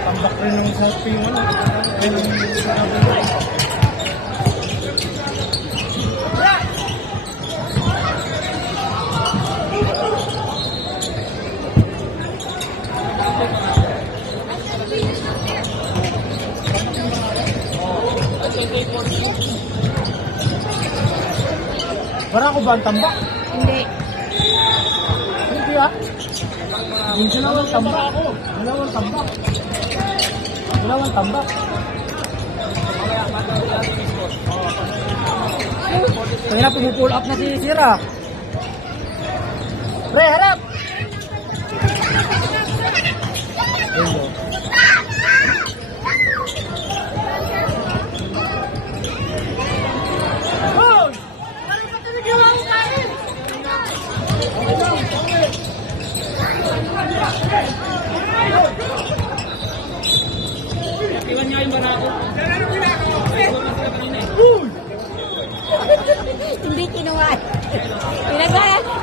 Tambak rin ng selfie mo. Wala ko ba ang tambak? Hindi. Hindi ah. Hindi dalawang tambak ako. Dalawang tambak. Dalawang tambak. Kaya na pumupull up na si Sira. Pre, harap! Hindi kinuha.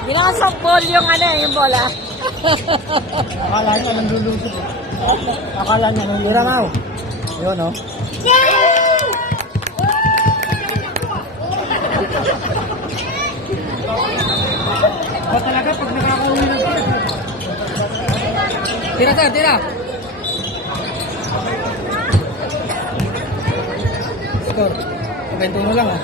Pinaka-softball yung yung bola. Akala niya nanluluto. Akala niya nanluluto. Tira mo. Yun o. O talaga pag nakakauwi na ito. Tira sir, tira. Score. 21 lang ah.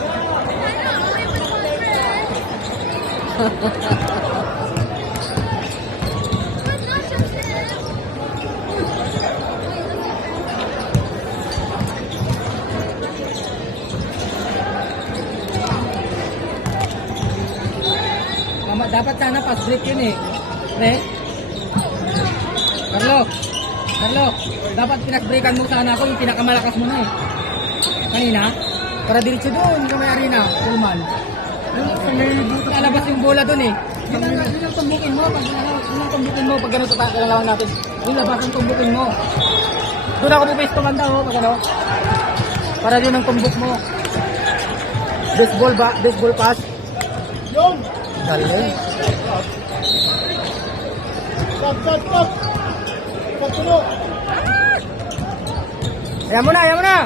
Dapat sana pass break yun eh. Pre? Carlo, dapat pinag-breakan mo sana ako yung pinakamalakas mo na eh. Kanina, para diretso doon sa may arena, Pullman. Lalabas yung bola doon eh. Yun ang tumbukin mo. Yun ang tumbukin mo pag ganito kailangan natin. Yung labas ang tumbukin mo. Doon ako bubase tumanda ho, pag ano. Para yun ang tumbuk mo. Baseball pass. Yung! Galing. Stop! Pagtulo! Ayan mo na!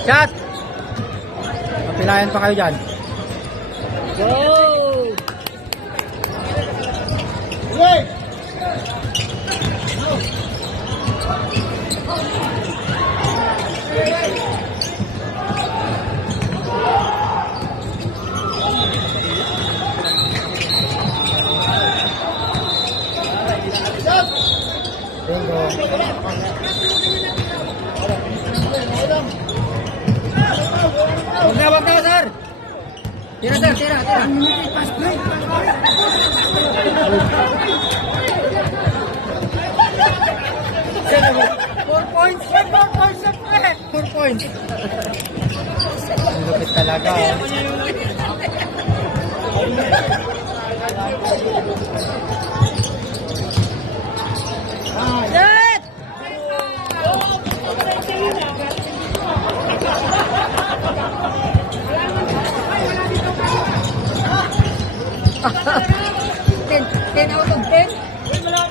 Shot! Mapilayan pa kayo dyan. Go! Wait! Bingo. Wag na, sir. Tira, sir, tira. Pass break! 4 points. 4 points. Ang lupit talaga. Set! Ten out of 10. Huwag na.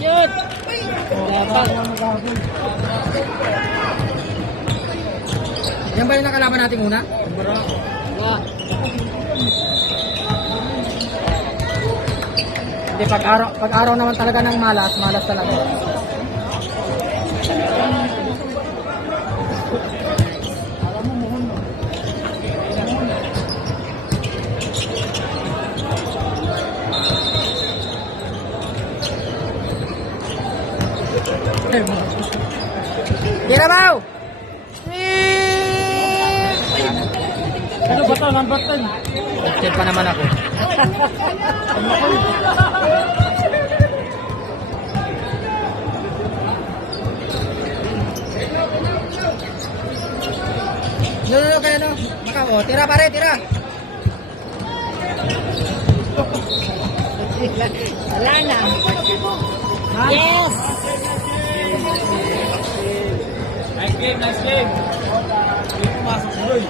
Shoot! Yan ba yung nakalaban natin una? Hindi, pag araw naman talaga ng malas talaga. Tira mau! Ano ba ito? Number 10. Check pa naman ako. No, kaya no. Baka, oh, tira pare, tira. Wala na. Yes! Nice game, nice game. Pumasok tuloy.